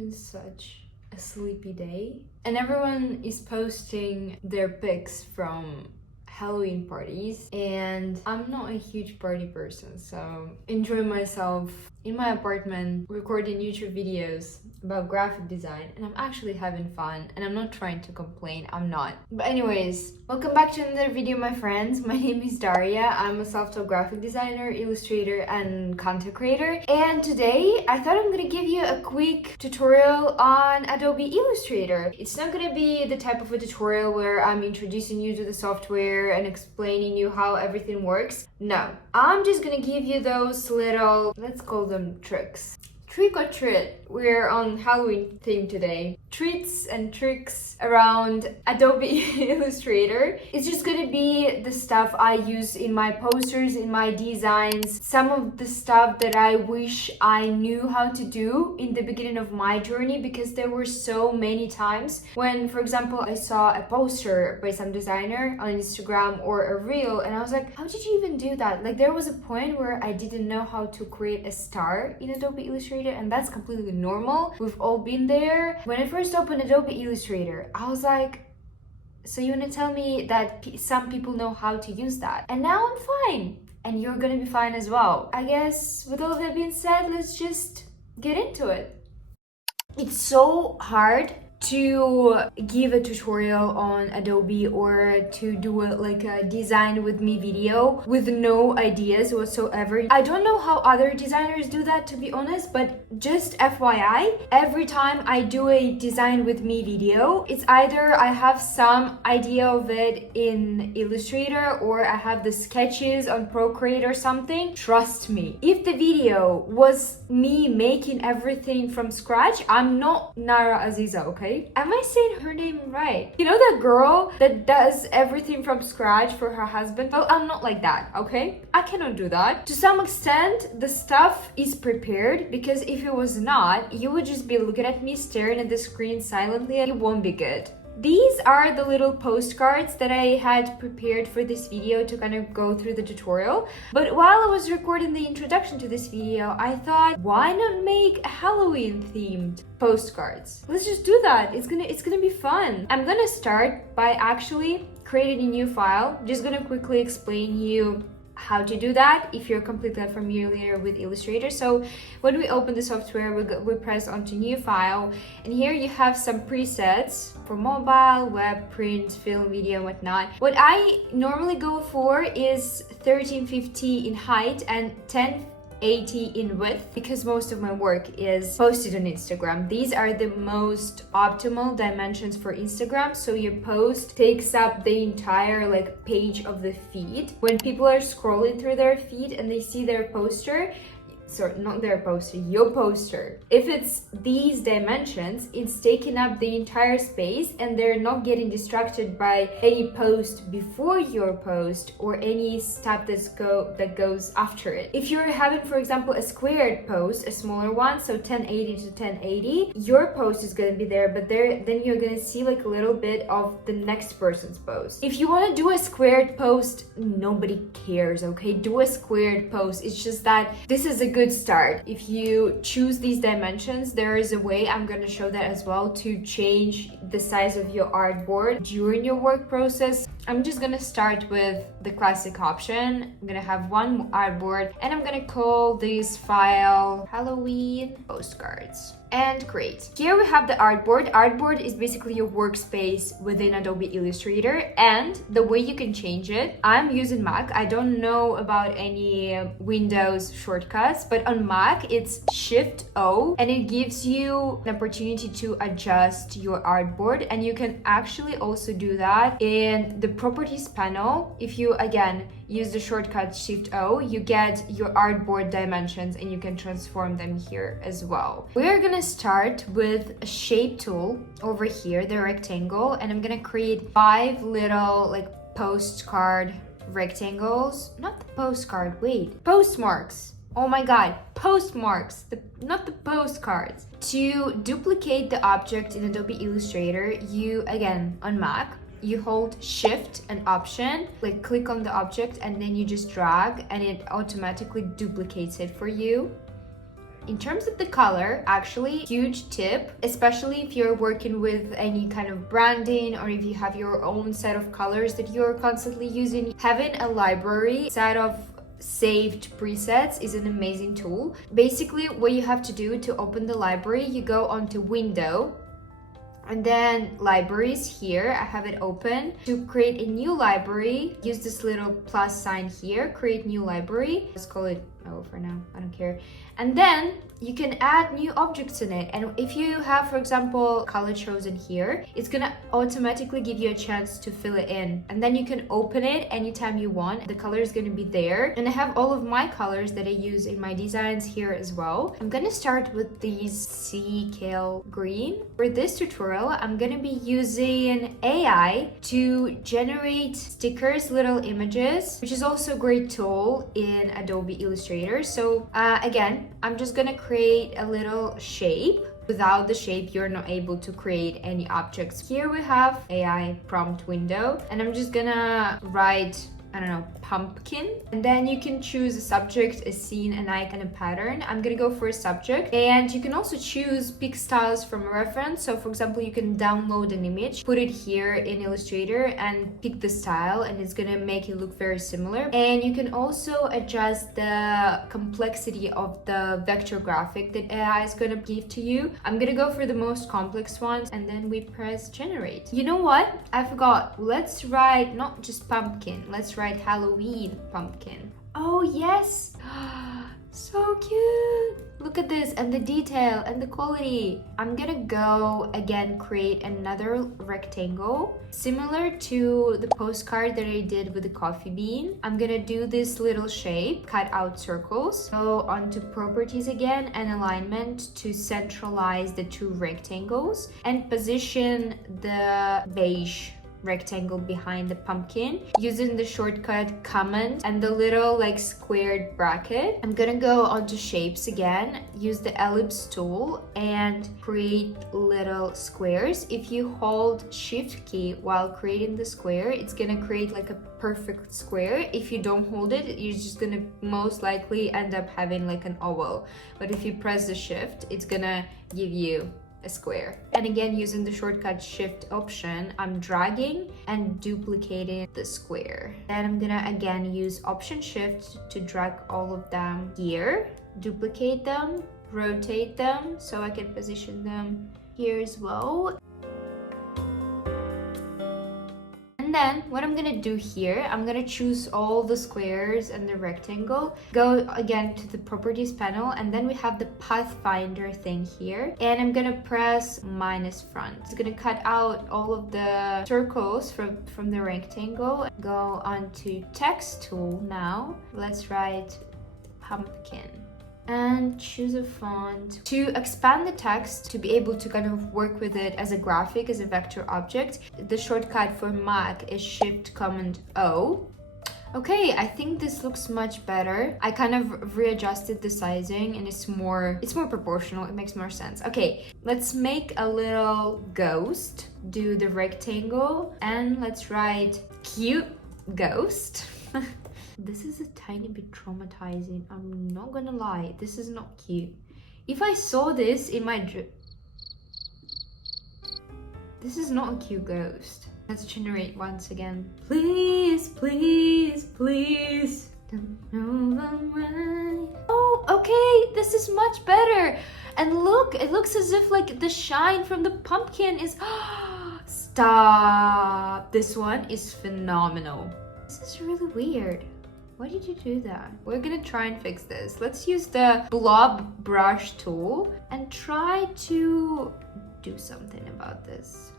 been such a sleepy day, and everyone is posting their pics from Halloween parties, and I'm not a huge party person, so enjoy myself in my apartment recording YouTube videos about graphic design, and I'm actually having fun, and I'm not trying to complain, I'm not. But anyways, welcome back to another video, my friends. My name is Daria. I'm a self-taught graphic designer, illustrator, and content creator, and today I thought I'm gonna give you a quick tutorial on Adobe Illustrator. It's not gonna be the type of a tutorial where I'm introducing you to the software and explaining you how everything works. No, I'm just gonna give you those little, let's call them tricks. Trick or treat. We're on Halloween theme today. Treats and tricks around Adobe Illustrator. It's just gonna be the stuff I use in my posters, in my designs, some of the stuff that I wish I knew how to do in the beginning of my journey, because there were so many times when, for example, I saw a poster by some designer on Instagram or a reel, and I was like, how did you even do that? Like, there was a point where I didn't know how to create a star in Adobe Illustrator, and that's completely normal. We've all been there. When I first opened Adobe Illustrator, I was like, so you want to tell me that some people know how to use that? And now I'm fine, and you're gonna be fine as well. I guess with all of that being said, let's just get into it. It's so hard to give a tutorial on Adobe or to do like a design with me video with no ideas whatsoever. I don't know how other designers do that, to be honest, but just FYI, every time I do a design with me video, it's either I have some idea of it in Illustrator or I have the sketches on Procreate or something. Trust me, if the video was me making everything from scratch, I'm not Nara Aziza, okay? Am I saying her name right? You know that girl that does everything from scratch for her husband? Well, I'm not like that, okay? I cannot do that. To some extent, the stuff is prepared, because if it was not, you would just be looking at me staring at the screen silently, and it won't be good. These are the little postcards that I had prepared for this video to kind of go through the tutorial. But while I was recording the introduction to this video, I thought, why not make Halloween themed postcards? Let's just do that. It's gonna be fun. I'm gonna start by actually creating a new file. Just gonna quickly explain you how to do that if you're completely familiar with Illustrator. So when we open the software, we press onto new file, and here you have some presets for mobile, web, print, film, video, and whatnot. What I normally go for is 1350 in height and 1080 in width, because most of my work is posted on Instagram. These are the most optimal dimensions for Instagram, so your post takes up the entire like page of the feed. When people are scrolling through their feed and they see their poster, sorry, not their poster, your poster. If it's these dimensions, it's taking up the entire space, and they're not getting distracted by any post before your post or any stuff that goes after it. If you're having, for example, a squared post, a smaller one, so 1080 to 1080, your post is gonna be there, but then you're gonna see like a little bit of the next person's post. If you wanna do a squared post, nobody cares, okay? Do a squared post. It's just that this is a good start. If you choose these dimensions, there is a way, I'm going to show that as well, to change the size of your artboard during your work process. I'm just going to start with the classic option. I'm going to have one artboard, and I'm going to call this file Halloween postcards and create. Here we have the artboard. Artboard is basically your workspace within Adobe Illustrator, and the way you can change it, I'm using Mac. I don't know about any Windows shortcuts, but on Mac it's Shift-O, and it gives you an opportunity to adjust your artboard, and you can actually also do that in the properties panel. If you again use the shortcut Shift-O, you get your artboard dimensions, and you can transform them here as well. We're gonna start with a shape tool over here, the rectangle, and I'm gonna create 5 little like postcard rectangles. Not the postcard, wait, postmarks. Oh my god, postmarks, not the postcards. To duplicate the object in Adobe Illustrator, you again on Mac, you hold Shift and Option, like click on the object, and then you just drag, and it automatically duplicates it for you. In terms of the color, actually, huge tip, especially if you're working with any kind of branding or if you have your own set of colors that you're constantly using, having a library set of saved presets is an amazing tool. Basically, what you have to do to open the library, you go onto Window, and then libraries here, I have it open. To create a new library, use this little plus sign here, create new library. Let's call it O for now, I don't care. And then you can add new objects in it. And if you have, for example, color chosen here, it's gonna automatically give you a chance to fill it in. And then you can open it anytime you want. The color is gonna be there. And I have all of my colors that I use in my designs here as well. I'm gonna start with these sea kale green. For this tutorial, I'm gonna be using AI to generate stickers, little images, which is also a great tool in Adobe Illustrator. So again, I'm just gonna create a little shape. Without the shape, you're not able to create any objects. Here we have AI prompt window, and I'm just gonna write, I don't know, pumpkin. And then you can choose a subject, a scene, an icon, a pattern. I'm gonna go for a subject. And you can also choose pick styles from a reference. So for example, you can download an image, put it here in Illustrator and pick the style, and it's gonna make it look very similar. And you can also adjust the complexity of the vector graphic that AI is gonna give to you. I'm gonna go for the most complex ones, and then we press generate. You know what? I forgot. Let's write not just pumpkin, let's write Halloween pumpkin. Oh yes, so cute. Look at this, and the detail and the quality. I'm gonna go again create another rectangle similar to the postcard that I did with the coffee bean. I'm gonna do this little shape, cut out circles, go onto properties again and alignment to centralize the two rectangles and position the beige rectangle behind the pumpkin using the shortcut command and the little like squared bracket. I'm gonna go onto shapes again, use the ellipse tool and create little squares. If you hold shift key while creating the square, it's gonna create like a perfect square. If you don't hold it, you're just gonna most likely end up having like an oval. But if you press the shift, it's gonna give you a square. And again, using the shortcut shift option, I'm dragging and duplicating the square. Then I'm gonna again use option shift to drag all of them here, duplicate them, rotate them so I can position them here as well. And then what I'm gonna do here, I'm gonna choose all the squares and the rectangle, go again to the properties panel, and then we have the pathfinder thing here, and I'm gonna press minus front. It's gonna cut out all of the circles from the rectangle. Go onto text tool now. Let's write pumpkin and choose a font. To expand the text, to be able to kind of work with it as a graphic, as a vector object, the shortcut for Mac is Shift Command O. Okay, I think this looks much better. I kind of readjusted the sizing and it's more proportional, it makes more sense. Okay, let's make a little ghost, do the rectangle, and let's write cute ghost. This is a tiny bit traumatizing, I'm not gonna lie, this is not cute. If I saw this in my this is not a cute ghost. Let's generate once again. Please, please, please. Don't know I'm right. Oh, okay, this is much better. And look, it looks as if like the shine from the pumpkin is stop. This one is phenomenal. This is really weird. Why did you do that? We're gonna try and fix this. Let's use the blob brush tool and try to do something about this.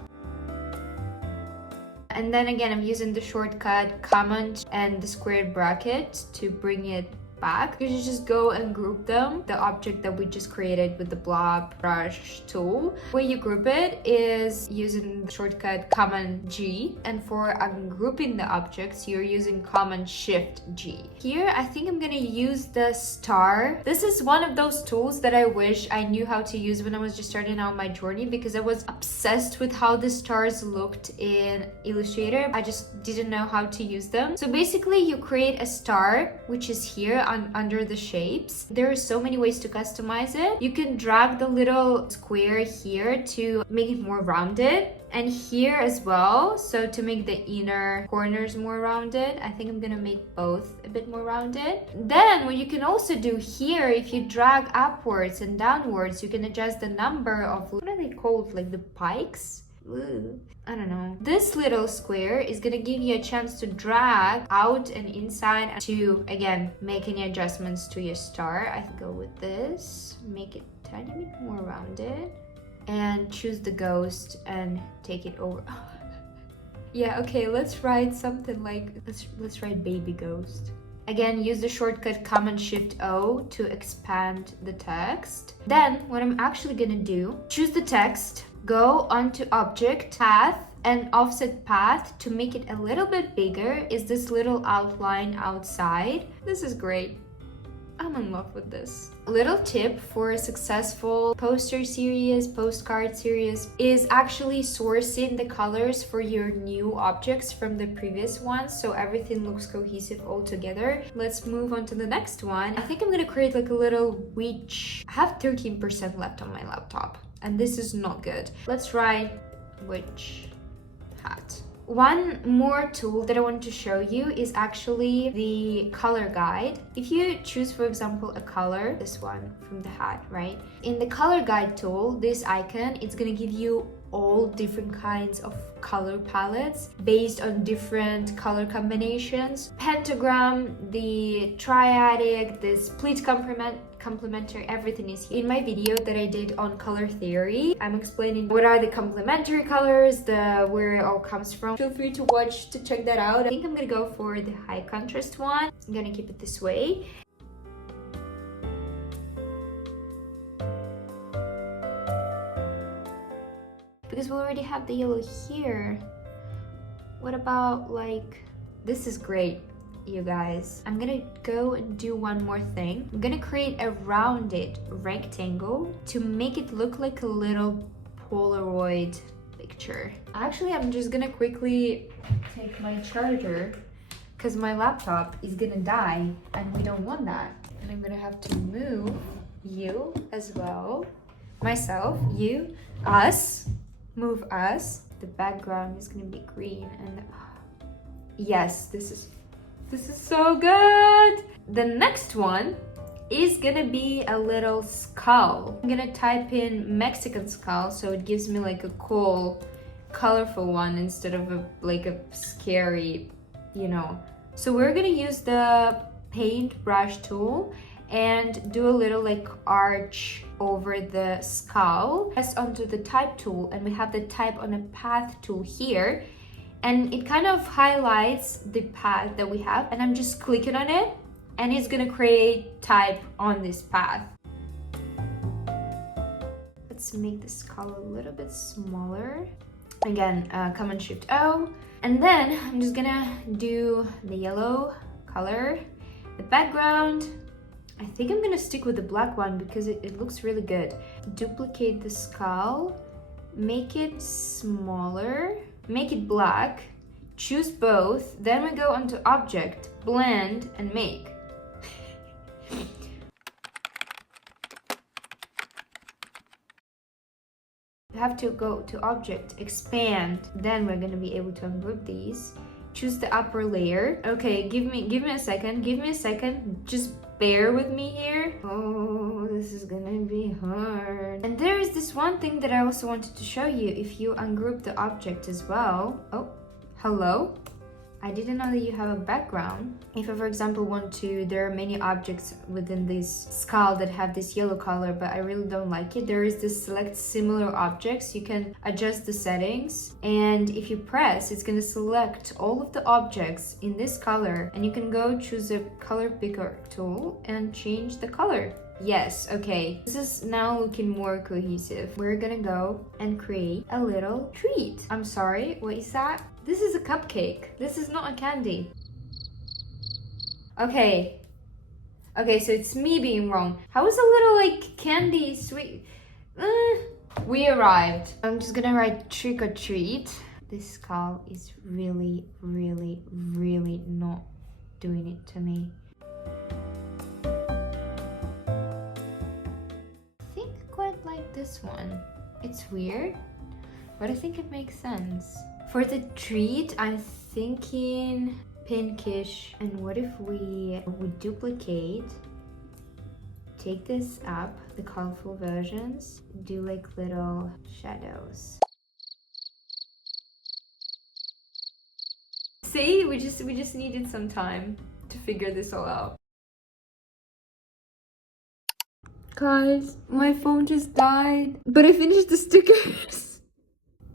And then again, I'm using the shortcut command and the squared bracket to bring it back. You should just go and group them, the object that we just created with the blob brush tool. Where you group it is using the shortcut Command G, and for ungrouping the objects, you're using Command Shift G. Here, I think I'm gonna use the star. This is one of those tools that I wish I knew how to use when I was just starting out my journey, because I was obsessed with how the stars looked in Illustrator. I just didn't know how to use them. So basically, you create a star, which is here. under the shapes. There are so many ways to customize it. You can drag the little square here to make it more rounded, and here as well, so to make the inner corners more rounded. I think I'm gonna make both a bit more rounded. Then what you can also do here, if you drag upwards and downwards, you can adjust the number of, what are they called, like the pikes? Ooh, I don't know. This little square is gonna give you a chance to drag out and inside to, again, make any adjustments to your star. I can go with this, make it a tiny bit more rounded, and choose the ghost and take it over. Yeah, okay, let's write something like, let's write baby ghost. Again, use the shortcut Command-Shift-O to expand the text. Then what I'm actually gonna do, choose the text, go onto object, path, and offset path to make it a little bit bigger is this little outline outside. This is great. I'm in love with this. A little tip for a successful poster series, postcard series is actually sourcing the colors for your new objects from the previous ones so everything looks cohesive all together. Let's move on to the next one. I think I'm gonna create like a little witch. I have 13% left on my laptop and this is not good. Let's write witch hat. One more tool that I want to show you is actually the color guide. If you choose, for example, a color, this one from the hat, right? In the color guide tool, this icon, it's gonna give you all different kinds of color palettes based on different color combinations. Pentagram, the triadic, the split complementary, everything is here. In my video that I did on color theory, I'm explaining what are the complementary colors, where it all comes from. Feel free to watch to check that out. I think I'm gonna go for the high contrast one. I'm gonna keep it this way. Because we already have the yellow here. What about like, this is great, you guys. I'm gonna go and do one more thing. I'm gonna create a rounded rectangle to make it look like a little Polaroid picture. Actually, I'm just gonna quickly take my charger because my laptop is gonna die and we don't want that. And I'm gonna have to move you as well. Myself, you, us. Move us. The background is gonna be green and yes, this is so good. The next one is gonna be a little skull. I'm gonna type in Mexican skull so it gives me like a cool, colorful one instead of like a scary, you know. So we're gonna use the paint brush tool and do a little like arch over the skull. Press onto the type tool and we have the type on a path tool here, and it kind of highlights the path that we have, and I'm just clicking on it and it's gonna create type on this path. Let's make the skull a little bit smaller. Again, Command-Shift-O, and then I'm just gonna do the yellow color, the background. I think I'm gonna stick with the black one because it looks really good. Duplicate the skull, make it smaller, make it black, choose both, then we go onto object, blend, and make. You have to go to object, expand, then we're gonna be able to ungroup these. Choose the upper layer. Okay, give me a second, just bear with me here. Oh, this is gonna be hard. And there is this one thing that I also wanted to show you. If you ungroup the object as well. Oh, hello? I didn't know that you have a background. If I, for example, want to, there are many objects within this skull that have this yellow color, but I really don't like it. There is this select similar objects. You can adjust the settings, and if you press, it's gonna select all of the objects in this color, and you can go choose a color picker tool and change the color. Yes, okay. This is now looking more cohesive. We're gonna go and create a little treat. I'm sorry, what is that? This is a cupcake. This is not a candy. Okay, so it's me being wrong. How is a little like candy sweet? We arrived. I'm just gonna write trick or treat. This skull is really, really, really not doing it to me. like this one. It's weird, but I think it makes sense. For the treat, I'm thinking pinkish. And what if we duplicate, take this up, the colorful versions, do like little shadows. See, we just needed some time to figure this all out. Guys, my phone just died, but I finished the stickers.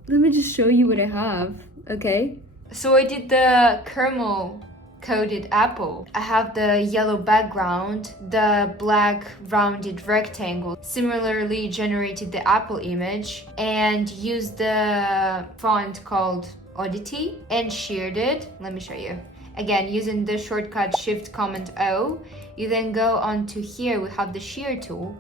Let me just show you what I have, okay? So I did the caramel coated apple. I have the yellow background, the black rounded rectangle. Similarly generated the apple image and used the font called Oddity and sheared it. Let me show you. Again, using the shortcut Shift-Command-O, you then go onto here, we have the shear tool,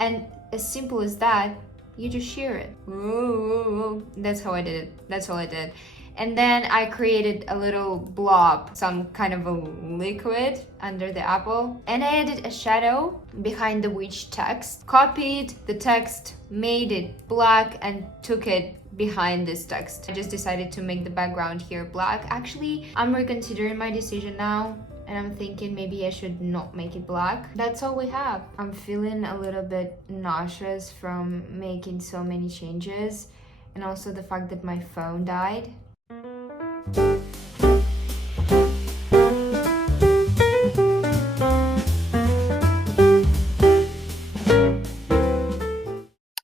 and as simple as that, you just shear it. Ooh, that's how I did it. That's all I did. And then I created a little blob, some kind of a liquid under the apple. And I added a shadow behind the witch text. Copied the text, made it black, and took it behind this text. I just decided to make the background here black. Actually, I'm reconsidering my decision now. And I'm thinking maybe I should not make it black. That's all we have. I'm feeling a little bit nauseous from making so many changes. And also the fact that my phone died.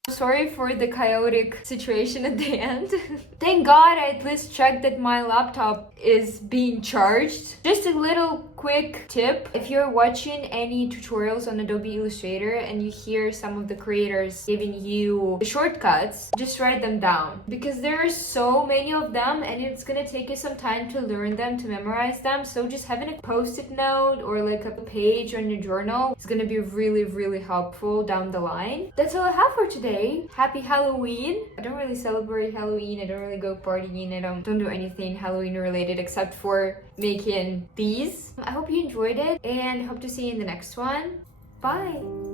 Sorry for the chaotic situation at the end. Thank God I at least checked that my laptop is being charged. Just a little quick tip. If you're watching any tutorials on Adobe Illustrator and you hear some of the creators giving you the shortcuts, just write them down. Because there are so many of them and it's gonna take you some time to learn them, to memorize them. So just having a post-it note or like a page on your journal is gonna be really, really helpful down the line. That's all I have for today. Happy Halloween. I don't really celebrate Halloween. I don't really go partying. I don't do anything Halloween related except for making these. I hope you enjoyed it and hope to see you in the next one. Bye.